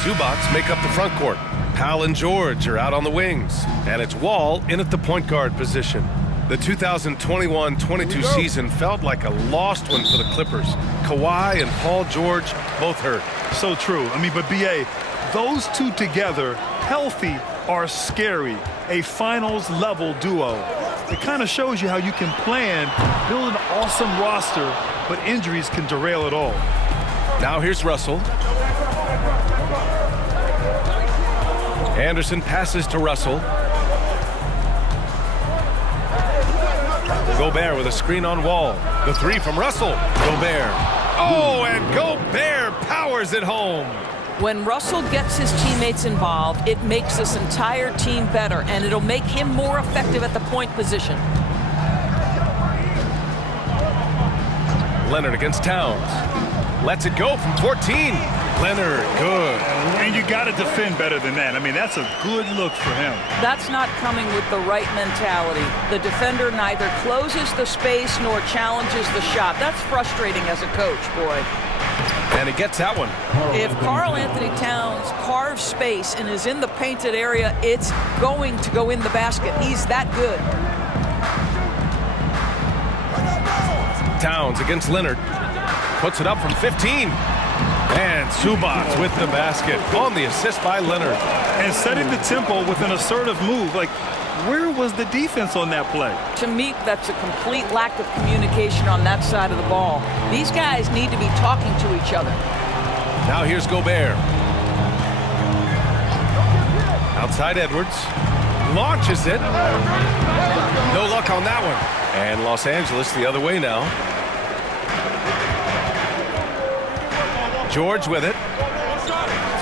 Zubats make up the front court. Powell and George are out on the wings. And it's Wall in at the point guard position. The 2021-22 season felt like a lost one for the Clippers. Kawhi and Paul George both hurt. So true. I mean, but B.A., those two together, healthy, are scary. A finals-level duo. It kind of shows you how you can plan, build an awesome roster, but injuries can derail it all. Now here's Russell. Anderson passes to Russell. Gobert with a screen on Wall. The three from Russell. Gobert. Oh, and Gobert powers it home. When Russell gets his teammates involved, it makes this entire team better, and it'll make him more effective at the point position. Leonard against Towns. Lets it go from 14. Leonard, good. And you got to defend better than that. I mean, that's a good look for him. That's not coming with the right mentality. The defender neither closes the space nor challenges the shot. That's frustrating as a coach, boy. And he gets that one. If Karl-Anthony Towns carves space and is in the painted area, it's going to go in the basket. He's that good. Towns against Leonard. Puts it up from 15. And Zubats with the basket on the assist by Leonard. And setting the tempo with an assertive move. Like, where was the defense on that play? To me, that's a complete lack of communication on that side of the ball. These guys need to be talking to each other. Now here's Gobert. Outside Edwards. Launches it. No luck on that one. And Los Angeles the other way now. George with it.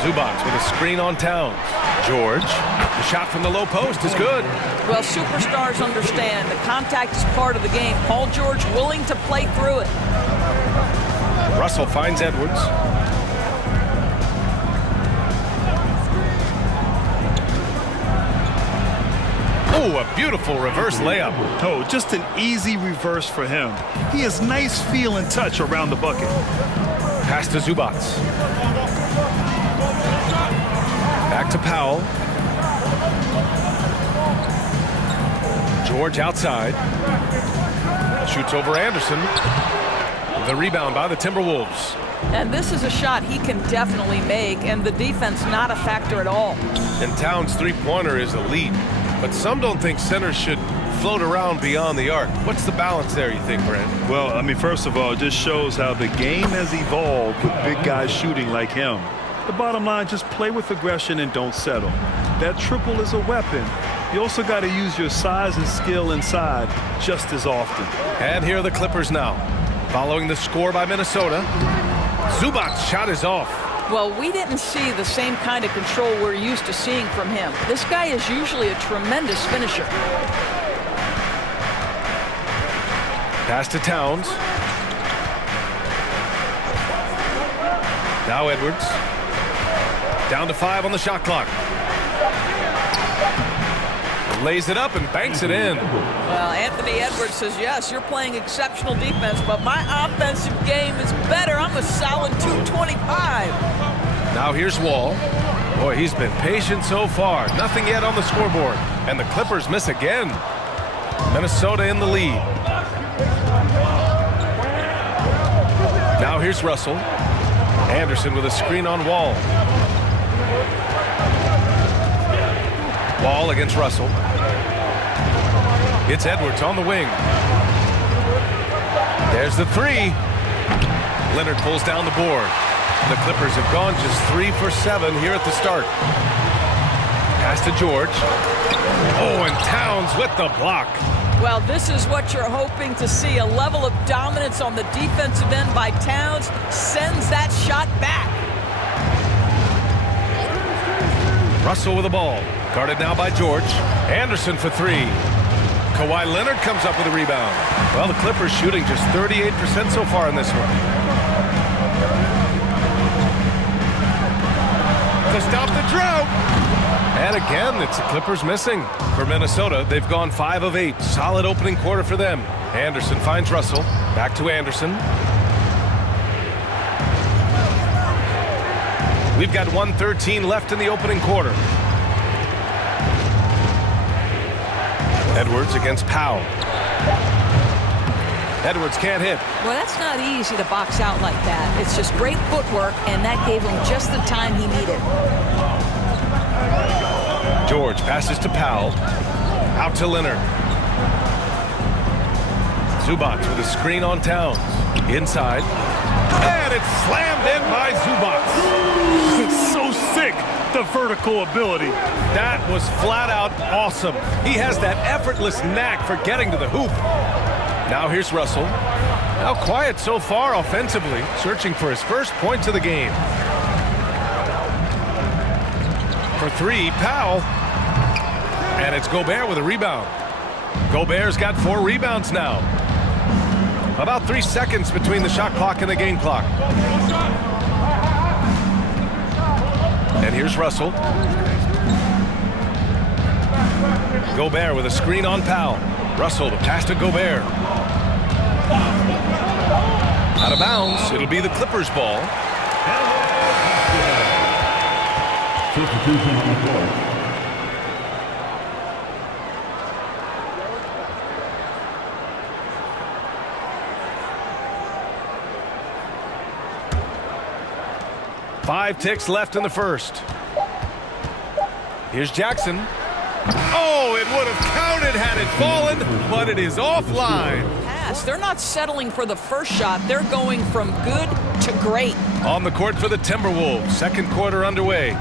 Zubats with a screen on Towns. George. The shot from the low post is good. Well, superstars understand the contact is part of the game. Paul George willing to play through it. Russell finds Edwards. Oh, a beautiful reverse layup. Oh, just an easy reverse for him. He has nice feel and touch around the bucket. Pass to Zubats. Back to Powell. George outside. Shoots over Anderson. The rebound by the Timberwolves. And this is a shot he can definitely make, and the defense not a factor at all. And Towns' three-pointer is elite. But some don't think centers should float around beyond the arc. What's the balance there, you think, Brent? Well, I mean, first of all, it just shows how the game has evolved with big guys shooting like him. The bottom line, just play with aggression and don't settle. That triple is a weapon. You also got to use your size and skill inside just as often. And here are the Clippers now. Following the score by Minnesota. Zubats' shot is off. Well, we didn't see the same kind of control we're used to seeing from him. This guy is usually a tremendous finisher. Pass to Towns. Now Edwards. Down to 5 on the shot clock. Lays it up and banks it in. Well, Anthony Edwards says, yes, you're playing exceptional defense, but my offensive game is better. I'm a solid 225. Now here's Wall. Boy, he's been patient so far. Nothing yet on the scoreboard. And the Clippers miss again. Minnesota in the lead. Now here's Russell. Anderson with a screen on Wall. Wall against Russell. It's Edwards on the wing. There's the three. Leonard pulls down the board. The Clippers have gone just 3 for 7 here at the start. Pass to George. Oh, and Towns with the block. Well, this is what you're hoping to see. A level of dominance on the defensive end by Towns sends that shot back. Russell with the ball. Guarded now by George. Anderson for 3. Kawhi Leonard comes up with a rebound. Well, the Clippers shooting just 38% so far in this one. To stop the drought. And again, it's the Clippers missing. For Minnesota, they've gone 5 of 8. Solid opening quarter for them. Anderson finds Russell. Back to Anderson. We've got 1:13 left in the opening quarter. Edwards against Powell. Edwards can't hit. Well, that's not easy to box out like that. It's just great footwork, and that gave him just the time he needed. George passes to Powell. Out to Leonard. Zubac with a screen on Towns. Inside. And it's slammed in by Zubac. It's so sick, the vertical ability. That was flat out awesome. He has that effortless knack for getting to the hoop. Now here's Russell. Now quiet so far offensively, searching for his first points of the game. For three, Powell. And it's Gobert with a rebound. Gobert's got 4 rebounds now. About 3 seconds between the shot clock and the game clock. And here's Russell. Gobert with a screen on Powell. Russell to pass to Gobert. Out of bounds. It'll be the Clippers' ball. Substitution on the floor. Five ticks left in the first. Here's Jackson. Oh, it would have counted had it fallen, but it is offline. Pass. They're not settling for the first shot. They're going from good to great. On the court for the Timberwolves. Second quarter underway.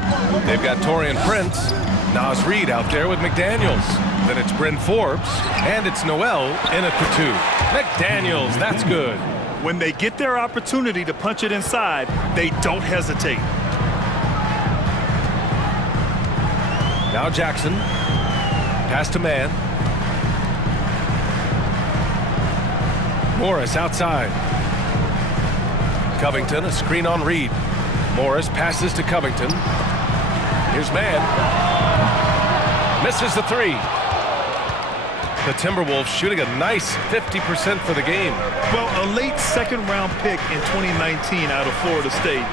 They've got Taurean Prince. Naz Reid out there with McDaniels. Then it's Bryn Forbes. And it's Noel in at the 2. McDaniels, that's good. When they get their opportunity to punch it inside, they don't hesitate. Now Jackson. Pass to man. Morris outside. Covington, a screen on Reed. Morris passes to Covington. Here's man. Misses the 3. The Timberwolves shooting a nice 50% for the game. Well, a late second-round pick in 2019 out of Florida State.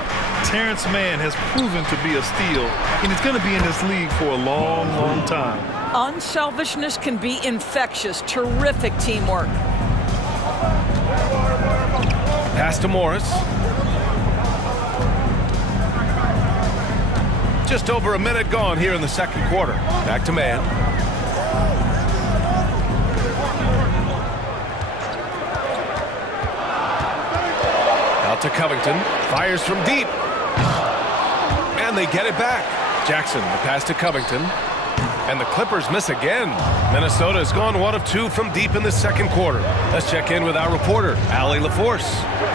Terrence Mann has proven to be a steal, and he's going to be in this league for a long, long time. Unselfishness can be infectious. Terrific teamwork. Pass to Morris. Just over a minute gone here in the second quarter. Back to man. Out to Covington. Fires from deep. And they get it back. Jackson, the pass to Covington. And the Clippers miss again. Minnesota has gone 1 of 2 from deep in the second quarter. Let's check in with our reporter, Allie LaForce.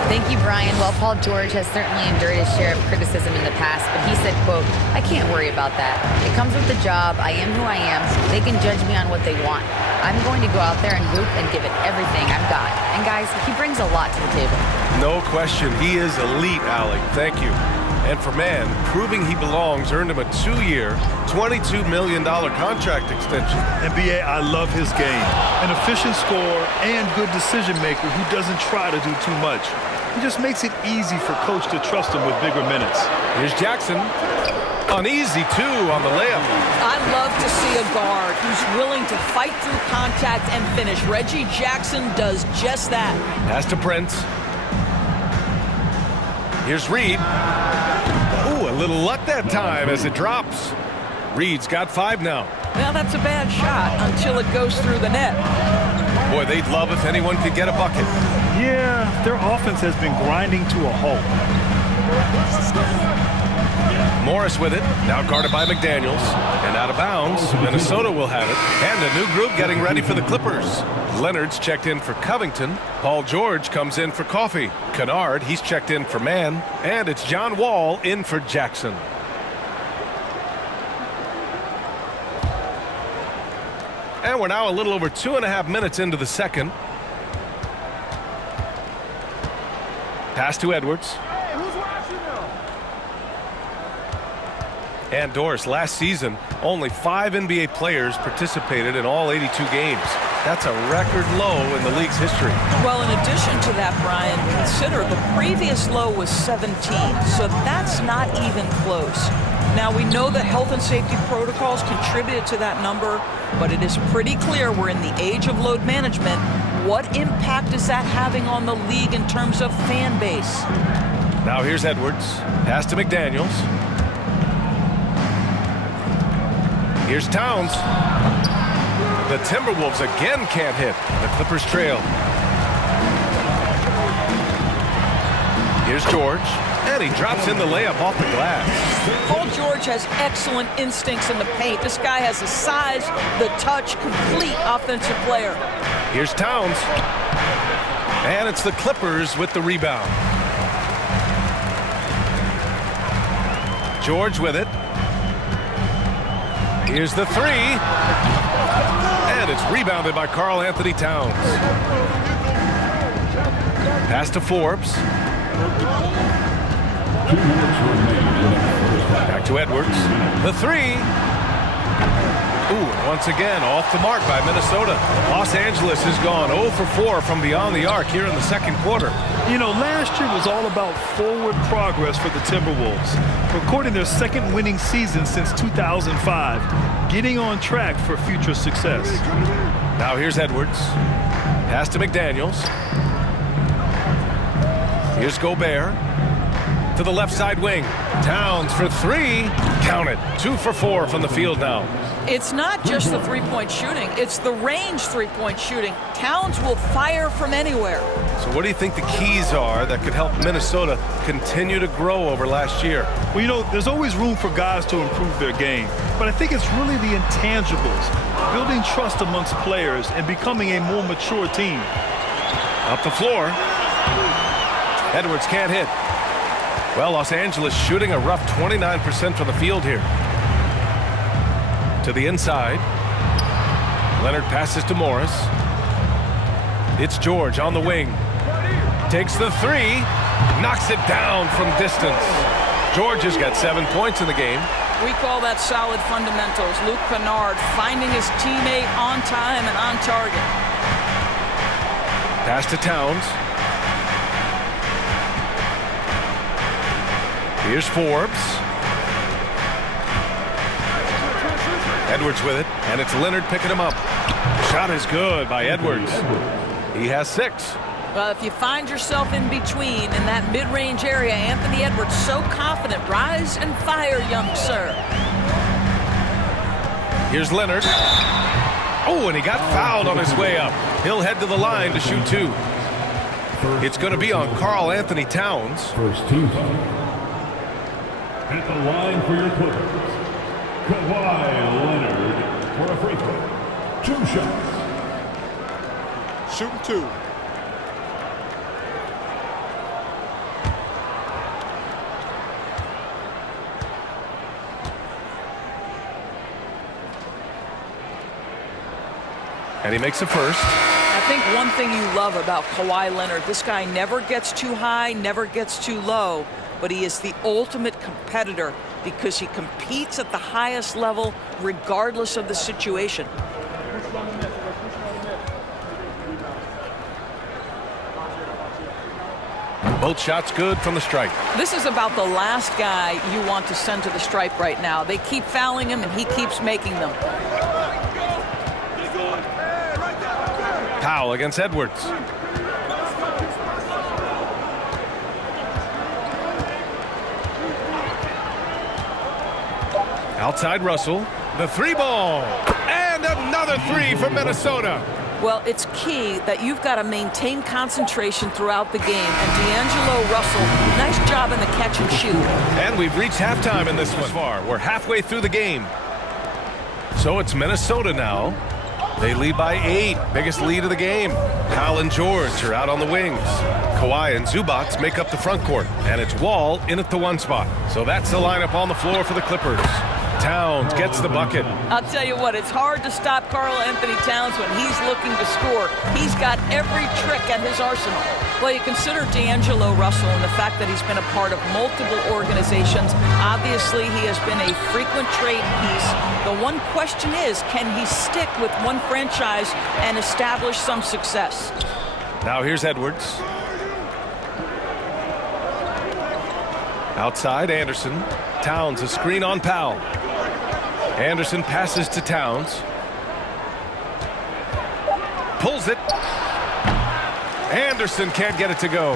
Thank you, Brian. Well, Paul George has certainly endured his share of criticism in the past, but he said, quote, "I can't worry about that. It comes with the job. I am who I am. They can judge me on what they want. I'm going to go out there and hoop and give it everything I've got." And guys, he brings a lot to the table. No question. He is elite, Allie. Thank you. And for man, proving he belongs earned him a 2-year, $22 million contract extension. NBA, I love his game. An efficient scorer and good decision maker who doesn't try to do too much. He just makes it easy for coach to trust him with bigger minutes. Here's Jackson. An easy 2 on the layup. I love to see a guard who's willing to fight through contact and finish. Reggie Jackson does just that. Pass to Prince. Here's Reed. Ooh, a little luck that time as it drops. Reed's got 5 now. Well, that's a bad shot until it goes through the net. Boy, they'd love if anyone could get a bucket. Yeah, their offense has been grinding to a halt. Morris with it, now guarded by McDaniels. And out of bounds, Minnesota will have it. And a new group getting ready for the Clippers. Leonard's checked in for Covington. Paul George comes in for Coffey. Kennard, he's checked in for man. And it's John Wall in for Jackson. And we're now a little over 2.5 minutes into the second. Pass to Edwards. And Doris, last season, only 5 NBA players participated in all 82 games. That's a record low in the league's history. Well, in addition to that, Brian, consider the previous low was 17, so that's not even close. Now, we know that health and safety protocols contributed to that number, but it is pretty clear we're in the age of load management. What impact is that having on the league in terms of fan base? Now here's Edwards. Pass to McDaniels. Here's Towns. The Timberwolves again can't hit. The Clippers trail. Here's George. And he drops in the layup off the glass. Paul George has excellent instincts in the paint. This guy has the size, the touch, complete offensive player. Here's Towns. And it's the Clippers with the rebound. George with it. Here's the three. And it's rebounded by Karl-Anthony Towns. Pass to Forbes. Back to Edwards. The three. Ooh, once again, off the mark by Minnesota. Los Angeles has gone 0 for 4 from beyond the arc here in the second quarter. You know, last year was all about forward progress for the Timberwolves, recording their second winning season since 2005, getting on track for future success. Now here's Edwards. Pass to McDaniels. Here's Gobert. To the left side wing. Towns for three. Count it. 2 for 4 from the field now. It's not just the three-point shooting. It's the range three-point shooting. Towns will fire from anywhere. So what do you think the keys are that could help Minnesota continue to grow over last year? Well, you know, there's always room for guys to improve their game. But I think it's really the intangibles, building trust amongst players and becoming a more mature team. Up the floor. Edwards can't hit. Well, Los Angeles shooting a rough 29% from the field here. To the inside. Leonard passes to Morris. It's George on the wing. Takes the three. Knocks it down from distance. George has got 7 points in the game. We call that solid fundamentals. Luke Kennard finding his teammate on time and on target. Pass to Towns. Here's Forbes. Edwards with it, and it's Leonard picking him up. Shot is good by Edwards. He has 6. Well, if you find yourself in between in that mid-range area, Anthony Edwards so confident. Rise and fire, young sir. Here's Leonard. Oh, and he got fouled on his way up. He'll head to the line to shoot 2. It's going to be on Karl-Anthony Towns. First team at the line for your Clippers, Kawhi Leonard for a free throw. 2 shots. Shooting 2. And he makes a first. I think one thing you love about Kawhi Leonard, this guy never gets too high, never gets too low, but he is the ultimate competitor because he competes at the highest level regardless of the situation. Both shots good from the stripe. This is about the last guy you want to send to the stripe right now. They keep fouling him and he keeps making them. Powell against Edwards. Outside Russell. The 3 ball. And another 3 for Minnesota. Well, it's key that you've got to maintain concentration throughout the game. And D'Angelo Russell, nice job in the catch and shoot. And we've reached halftime in this one. Far. We're halfway through the game. So it's Minnesota now. They lead by 8. Biggest lead of the game. Powell and George are out on the wings. Kawhi and Zubac make up the front court. And it's Wall in at the 1 spot. So that's the lineup on the floor for the Clippers. Towns gets the bucket. I'll tell you what, it's hard to stop Karl-Anthony Towns when he's looking to score. He's got every trick at his arsenal. Well, you consider D'Angelo Russell and the fact that he's been a part of multiple organizations. Obviously, he has been a frequent trade piece. The one question is, can he stick with one franchise and establish some success? Now here's Edwards. Outside, Anderson. Towns, a screen on Powell. Anderson passes to Towns. Pulls it. Anderson can't get it to go.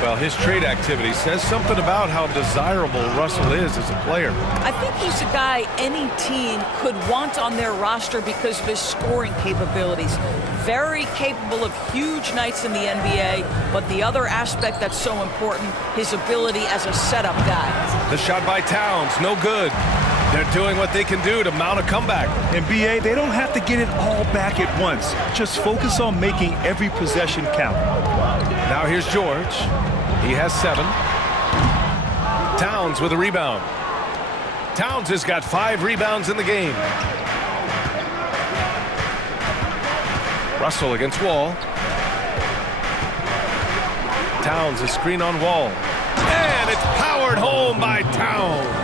Well, his trade activity says something about how desirable Russell is as a player. I think he's a guy any team could want on their roster because of his scoring capabilities. Very capable of huge nights in the NBA, but the other aspect that's so important, his ability as a setup guy. The shot by Towns, no good. They're doing what they can do to mount a comeback. And BA, they don't have to get it all back at once. Just focus on making every possession count. Now here's George. He has 7. Towns with a rebound. Towns has got 5 rebounds in the game. Russell against Wall. Towns, a screen on Wall. And it's powered home by Towns.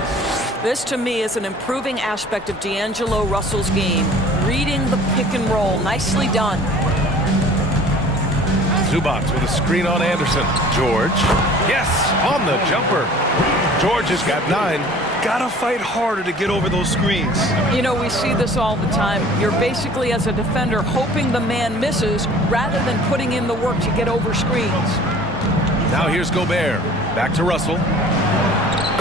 This, to me, is an improving aspect of D'Angelo Russell's game. Reading the pick and roll. Nicely done. Zubac with a screen on Anderson. George. Yes, on the jumper. George has got 9. Gotta fight harder to get over those screens. You know, we see this all the time. You're basically, as a defender, hoping the man misses rather than putting in the work to get over screens. Now here's Gobert. Back to Russell.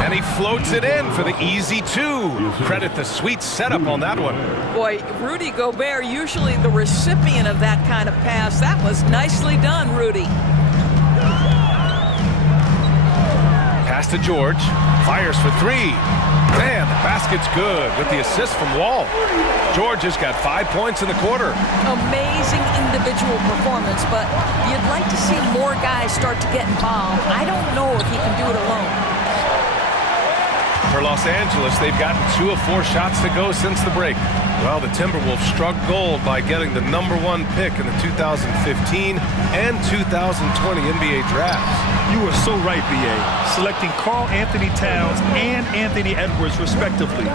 And he floats it in for the easy 2. Credit the sweet setup on that one. Boy, Rudy Gobert, usually the recipient of that kind of pass. That was nicely done, Rudy. Pass to George. Fires for 3. Man, the basket's good with the assist from Wall. George has got 5 points in the quarter. Amazing individual performance, but you'd like to see more guys start to get involved. I don't know if he can do it alone. For Los Angeles, they've gotten 2 of 4 shots to go since the break. Well, the Timberwolves struck gold by getting the #1 pick in the 2015 and 2020 NBA drafts. You are so right, BA. Selecting Karl-Anthony Towns and Anthony Edwards, respectively.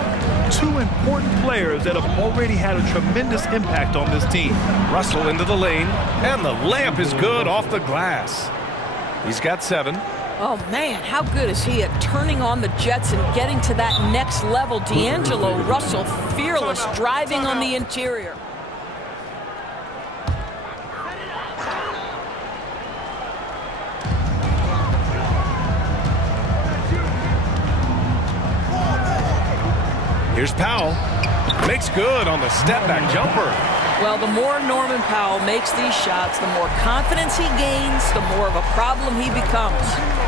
2 important players that have already had a tremendous impact on this team. Russell into the lane, and the layup is good off the glass. He's got 7. Oh, man, how good is he at turning on the Jets and getting to that next level? D'Angelo Russell, fearless, driving on the interior. Here's Powell. Makes good on the step-back jumper. Well, the more Norman Powell makes these shots, the more confidence he gains, the more of a problem he becomes.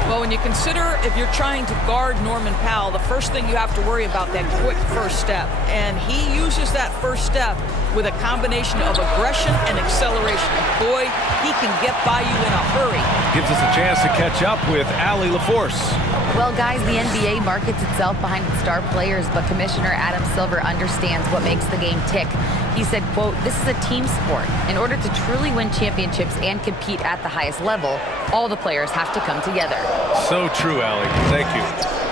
Well, when you consider if you're trying to guard Norman Powell, the first thing you have to worry about that quick first step. And he uses that first step with a combination of aggression and acceleration. And boy, he can get by you in a hurry. Gives us a chance to catch up with Allie LaForce. Well, guys, the NBA markets itself behind its star players, but Commissioner Adam Silver understands what makes the game tick. He said, quote, "This is a team sport. In order to truly win championships and compete at the highest level, all the players have to come together." So true, Allie. Thank you.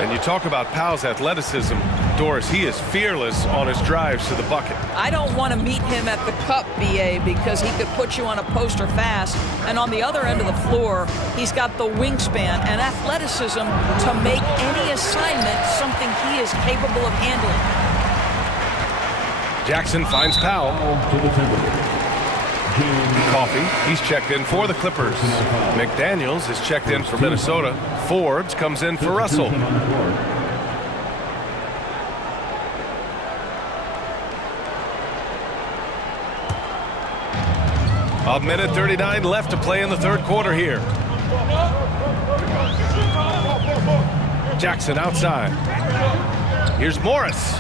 And you talk about Powell's athleticism. Doris, he is fearless on his drives to the bucket. I don't want to meet him at the cup, BA, because he could put you on a poster fast. And on the other end of the floor, he's got the wingspan and athleticism to make any assignment something he is capable of handling. Jackson finds Powell. Coffey, he's checked in for the Clippers. McDaniels is checked in for Minnesota. Forbes comes in for Russell. A minute 39 left to play in the third quarter here. Jackson outside. Here's Morris.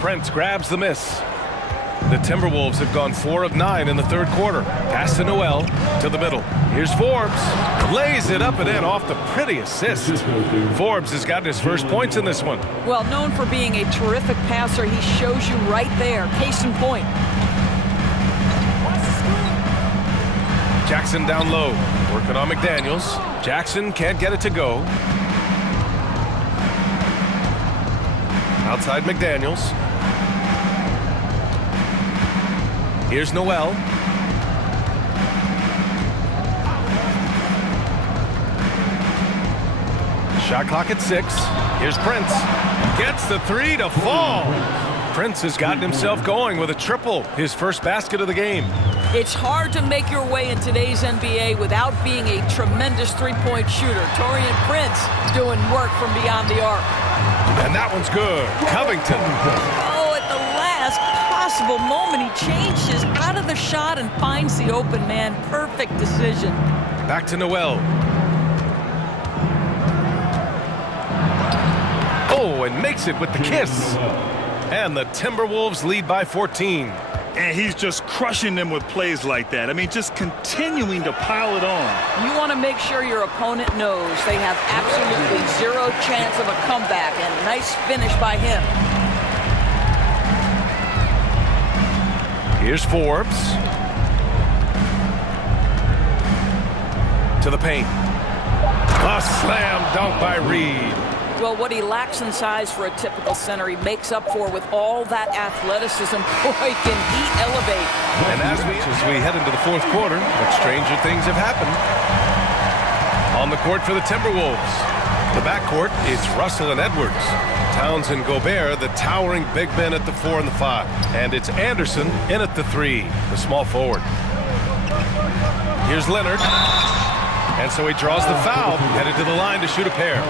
Prince grabs the miss. The Timberwolves have gone 4 of 9 in the third quarter. Pass to Noel, to the middle. Here's Forbes. Lays it up and in off the pretty assist. Forbes has gotten his first points in this one. Well, known for being a terrific passer, he shows you right there. Case in point. Jackson down low, working on McDaniels. Jackson can't get it to go. Outside McDaniels. Here's Noel. Shot clock at 6. Here's Prince. Gets the 3 to fall. Prince has gotten himself going with a triple, his first basket of the game. It's hard to make your way in today's NBA without being a tremendous three-point shooter. Taurean Prince doing work from beyond the arc. And that one's good. Covington. Oh, at the last possible moment, he changes out of the shot and finds the open man. Perfect decision. Back to Noel. Oh, and makes it with the kiss. And the Timberwolves lead by 14. And he's just crushing them with plays like that. I mean, just continuing to pile it on. You want to make sure your opponent knows they have absolutely zero chance of a comeback, and nice finish by him. Here's Forbes. To the paint. A slam dunk by Reed. Well, what he lacks in size for a typical center, he makes up for with all that athleticism. Boy, can he elevate. And as we head into the fourth quarter, but stranger things have happened. On the court for the Timberwolves. The backcourt, it's Russell and Edwards. Towns and Gobert, the towering big men at the 4 and the 5. And it's Anderson in at the 3, the small forward. Here's Leonard. And so he draws the foul, headed to the line to shoot a pair.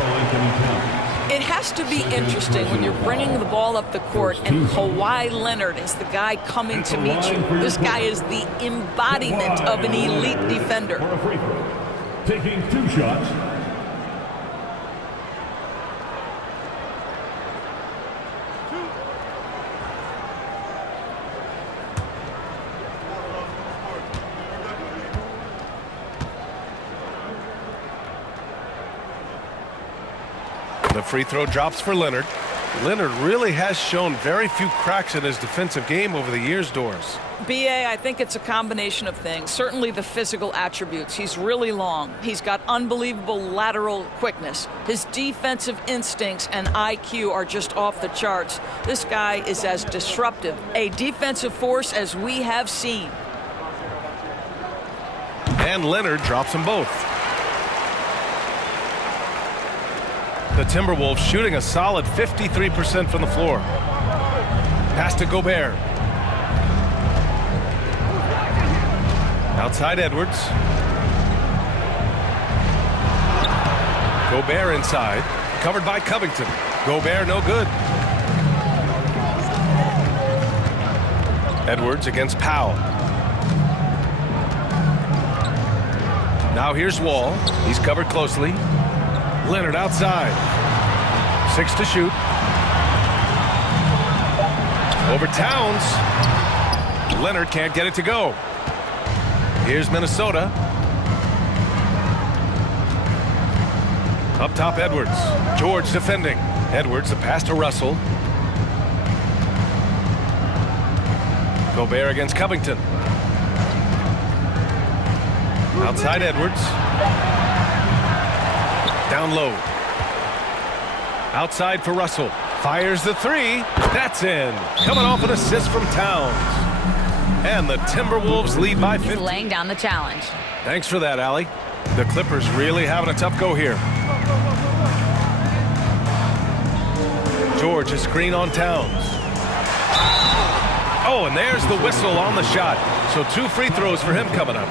It has to be interesting when you're bringing the ball up the court and Kawhi Leonard is the guy coming to meet you. This guy is the embodiment of an elite defender. Taking 2 shots. The free throw drops for Leonard. Leonard really has shown very few cracks in his defensive game over the years, Doris. BA, I think it's a combination of things. Certainly the physical attributes. He's really long. He's got unbelievable lateral quickness. His defensive instincts and IQ are just off the charts. This guy is as disruptive, a defensive force as we have seen. And Leonard drops them both. The Timberwolves shooting a solid 53% from the floor. Pass to Gobert. Outside Edwards. Gobert inside. Covered by Covington. Gobert no good. Edwards against Powell. Now here's Wall. He's covered closely. Leonard outside. 6 to shoot. Over Towns. Leonard can't get it to go. Here's Minnesota. Up top, Edwards. George defending. Edwards, the pass to Russell. Gobert against Covington. Outside Edwards. Down low. Outside for Russell. Fires the 3. That's in. Coming off an assist from Towns. And the Timberwolves lead by 50. He's laying down the challenge. Thanks for that, Allie. The Clippers really having a tough go here. George, a screen on Towns. Oh, and there's the whistle on the shot. So 2 free throws for him coming up.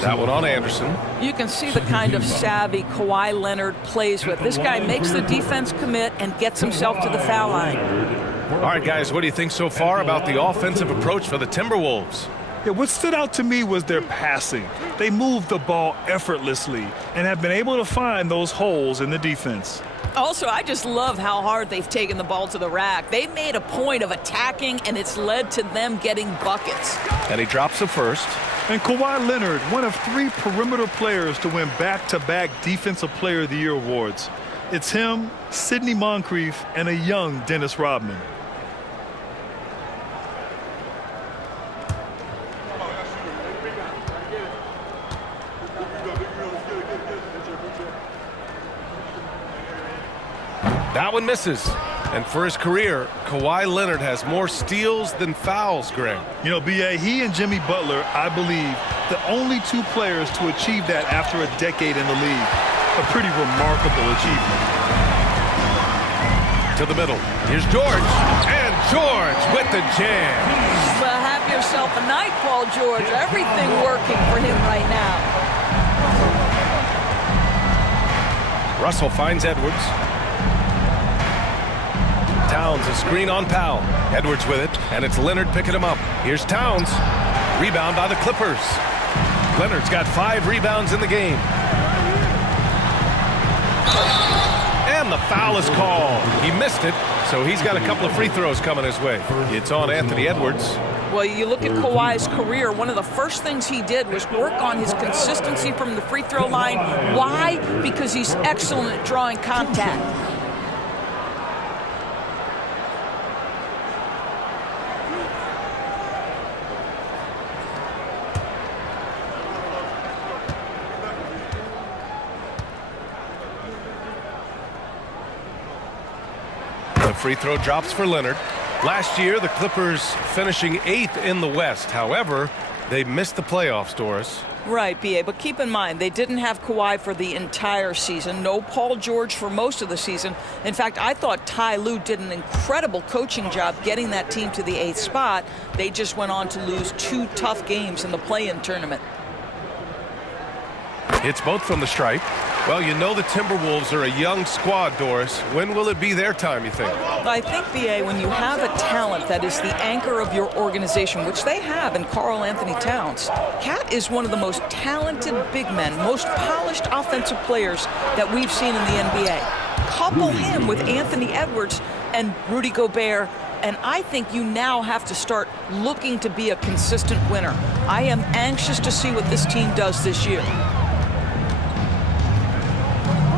That one on Anderson. You can see the kind of savvy Kawhi Leonard plays with. This guy makes the defense commit and gets himself to the foul line. All right, guys, what do you think so far about the offensive approach for the Timberwolves? Yeah, what stood out to me was their passing. They moved the ball effortlessly and have been able to find those holes in the defense. Also, I just love how hard they've taken the ball to the rack. They've made a point of attacking, and it's led to them getting buckets. And he drops the first. And Kawhi Leonard, one of 3 perimeter players to win back-to-back Defensive Player of the Year awards. It's him, Sidney Moncrief, and a young Dennis Rodman. That one misses. And for his career, Kawhi Leonard has more steals than fouls, Greg. You know, B.A., he and Jimmy Butler, I believe, the only 2 players to achieve that after a decade in the league. A pretty remarkable achievement. To the middle. Here's George. And George with the jam. Well, have yourself a night, Paul George. Everything working for him right now. Russell finds Edwards. Towns, a screen on Powell. Edwards with it, and it's Leonard picking him up. Here's Towns. Rebound by the Clippers. Leonard's got 5 rebounds in the game. And the foul is called. He missed it, so he's got a couple of free throws coming his way. It's on Anthony Edwards. Well, you look at Kawhi's career, one of the first things he did was work on his consistency from the free throw line. Why? Because he's excellent at drawing contact. The free throw drops for Leonard. Last year, the Clippers finishing 8th in the West. However, they missed the playoffs, Doris. Right, B.A., but keep in mind, they didn't have Kawhi for the entire season. No Paul George for most of the season. In fact, I thought Ty Lue did an incredible coaching job getting that team to the 8th spot. They just went on to lose 2 tough games in the play-in tournament. Hits both from the stripe. Well, you know the Timberwolves are a young squad, Doris. When will it be their time, you think? I think, B.A., when you have a talent that is the anchor of your organization, which they have in Karl-Anthony Towns, Cat is one of the most talented big men, most polished offensive players that we've seen in the NBA. Couple him with Anthony Edwards and Rudy Gobert, and I think you now have to start looking to be a consistent winner. I am anxious to see what this team does this year.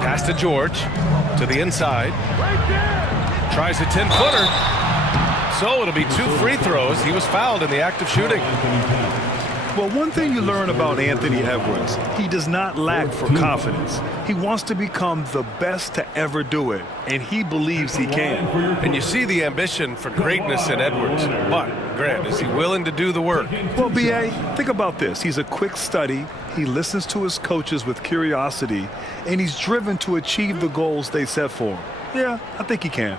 Pass to George, to the inside. Tries a 10-footer. So it'll be 2 free throws. He was fouled in the act of shooting. Well, one thing you learn about Anthony Edwards, he does not lack for confidence. He wants to become the best to ever do it, and he believes he can. And you see the ambition for greatness in Edwards. But, Grant, is he willing to do the work? Well, B.A., think about this. He's a quick study. He listens to his coaches with curiosity, and he's driven to achieve the goals they set for him. Yeah, I think he can.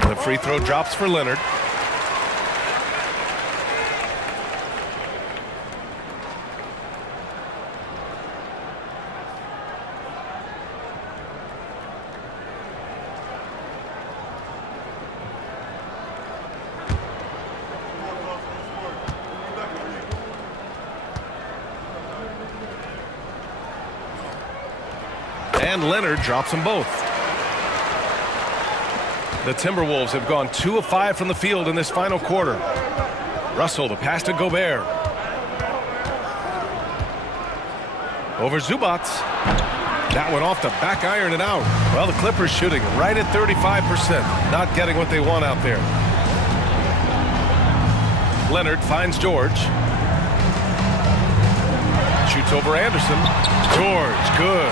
The free throw drops for Leonard. And Leonard drops them both. The Timberwolves have gone 2 of 5 from the field in this final quarter. Russell, the pass to Gobert. Over Zubac. That went off the back iron and out. Well, the Clippers shooting right at 35%. Not getting what they want out there. Leonard finds George. Shoots over Anderson. George, good.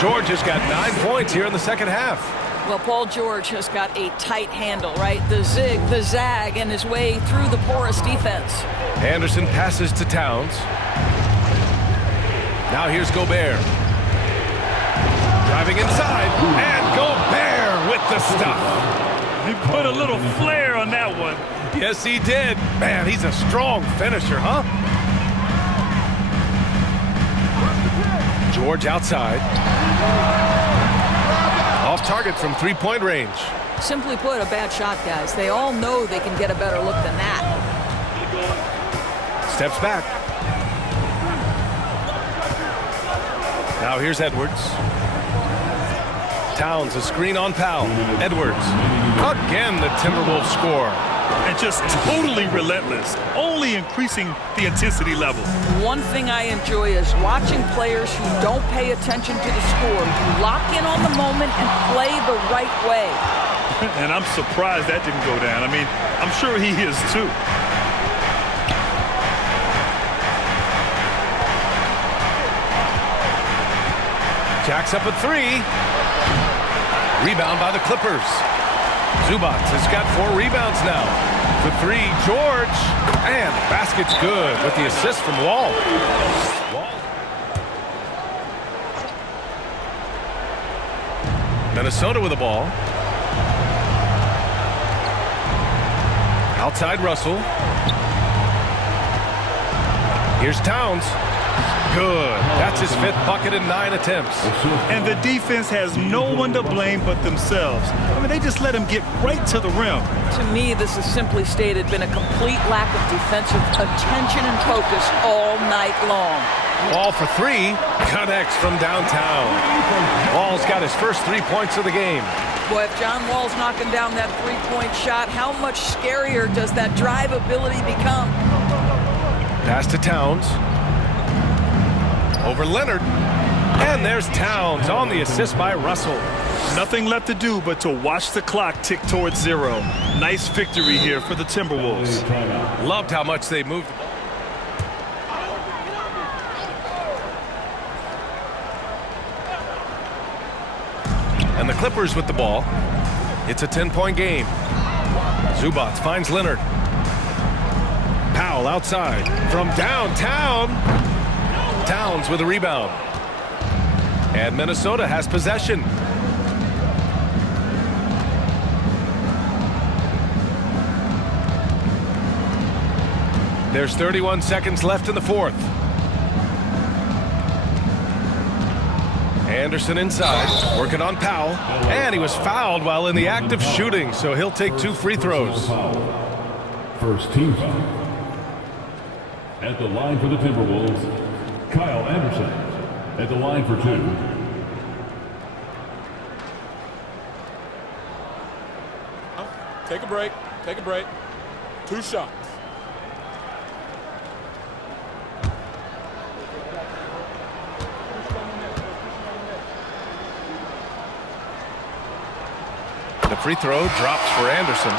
George has got 9 points here in the second half. Well, Paul George has got a tight handle, right? The zig, the zag, and his way through the porous defense. Anderson passes to Towns. Now here's Gobert. Driving inside, and Gobert with the stuff. He put a little flair on that one. Yes, he did. Man, he's a strong finisher, huh? George outside. Off target from 3-point range. Simply put, a bad shot, guys. They all know they can get a better look than that. steps back. Now here's Edwards. Towns, a screen on Powell. Edwards. Again, the Timberwolves score. And just totally relentless, only increasing the intensity level. One thing I enjoy is watching players who don't pay attention to the score, who lock in on the moment and play the right way. And I'm surprised that didn't go down. I mean, I'm sure he is too. Jacks up at 3. Rebound by the Clippers. Zubac has got 4 rebounds now. For 3, George. And the basket's good with the assist from Wall. Minnesota with the ball. Outside Russell. Here's Towns. Good. That's his 5th bucket in 9 attempts. And the defense has no one to blame but themselves. I mean, they just let him get right to the rim. To me, this has simply stated been a complete lack of defensive attention and focus all night long. Wall for 3. Connects from downtown. Wall's got his first 3 points of the game. Boy, if John Wall's knocking down that three-point shot, how much scarier does that drive ability become? Pass to Towns. Over Leonard. And there's Towns on the assist by Russell. Nothing left to do but to watch the clock tick towards 0. Nice victory here for the Timberwolves. Loved how much they moved. And the Clippers with the ball. It's a 10-point game. Zubac finds Leonard. Powell outside from downtown. Towns with a rebound. And Minnesota has possession. There's 31 seconds left in the 4th. Anderson inside, working on Powell. And he was fouled while in the act of shooting, so he'll take 2 free throws. First team foul. At the line for the Timberwolves, Kyle Anderson. At the line for 2. Take a break. Take a break. 2 shots. The free throw drops for Anderson.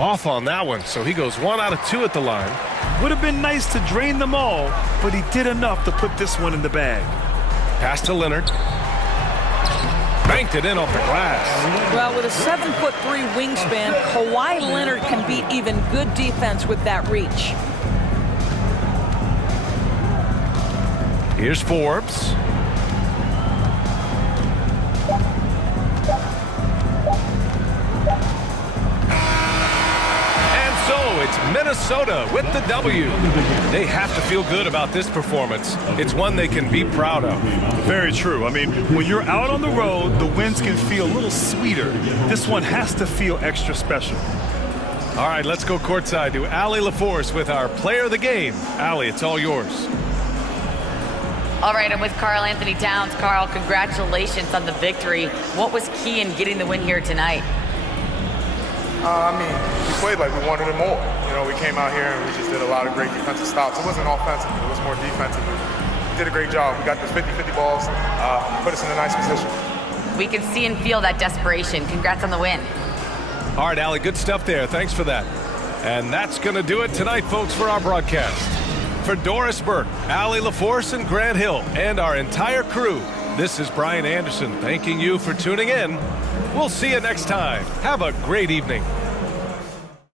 Off on that one, so he goes 1 out of 2 at the line. Would have been nice to drain them all, but he did enough to put this one in the bag. Pass to Leonard. Banked it in off the glass. Well, with a 7'3" wingspan, Kawhi Leonard can beat even good defense with that reach. Here's Forbes. It's Minnesota with the W. They have to feel good about this performance. It's one they can be proud of. Very true. I mean, when you're out on the road, the wins can feel a little sweeter. This one has to feel extra special. All right, let's go courtside to Allie LaForce with our player of the game. Allie, it's all yours. All right, I'm with Karl-Anthony Towns. Carl, congratulations on the victory. What was key in getting the win here tonight? We played like we wanted it more. You know, we came out here and we just did a lot of great defensive stops. It wasn't offensive, it was more defensive. We did a great job. We got those 50-50 balls, put us in a nice position. We can see and feel that desperation. Congrats on the win. All right, Allie, good stuff there. Thanks for that. And that's going to do it tonight, folks, for our broadcast. For Doris Burke, Allie LaForce, and Grant Hill, and our entire crew, this is Brian Anderson thanking you for tuning in. We'll see you next time. Have a great evening.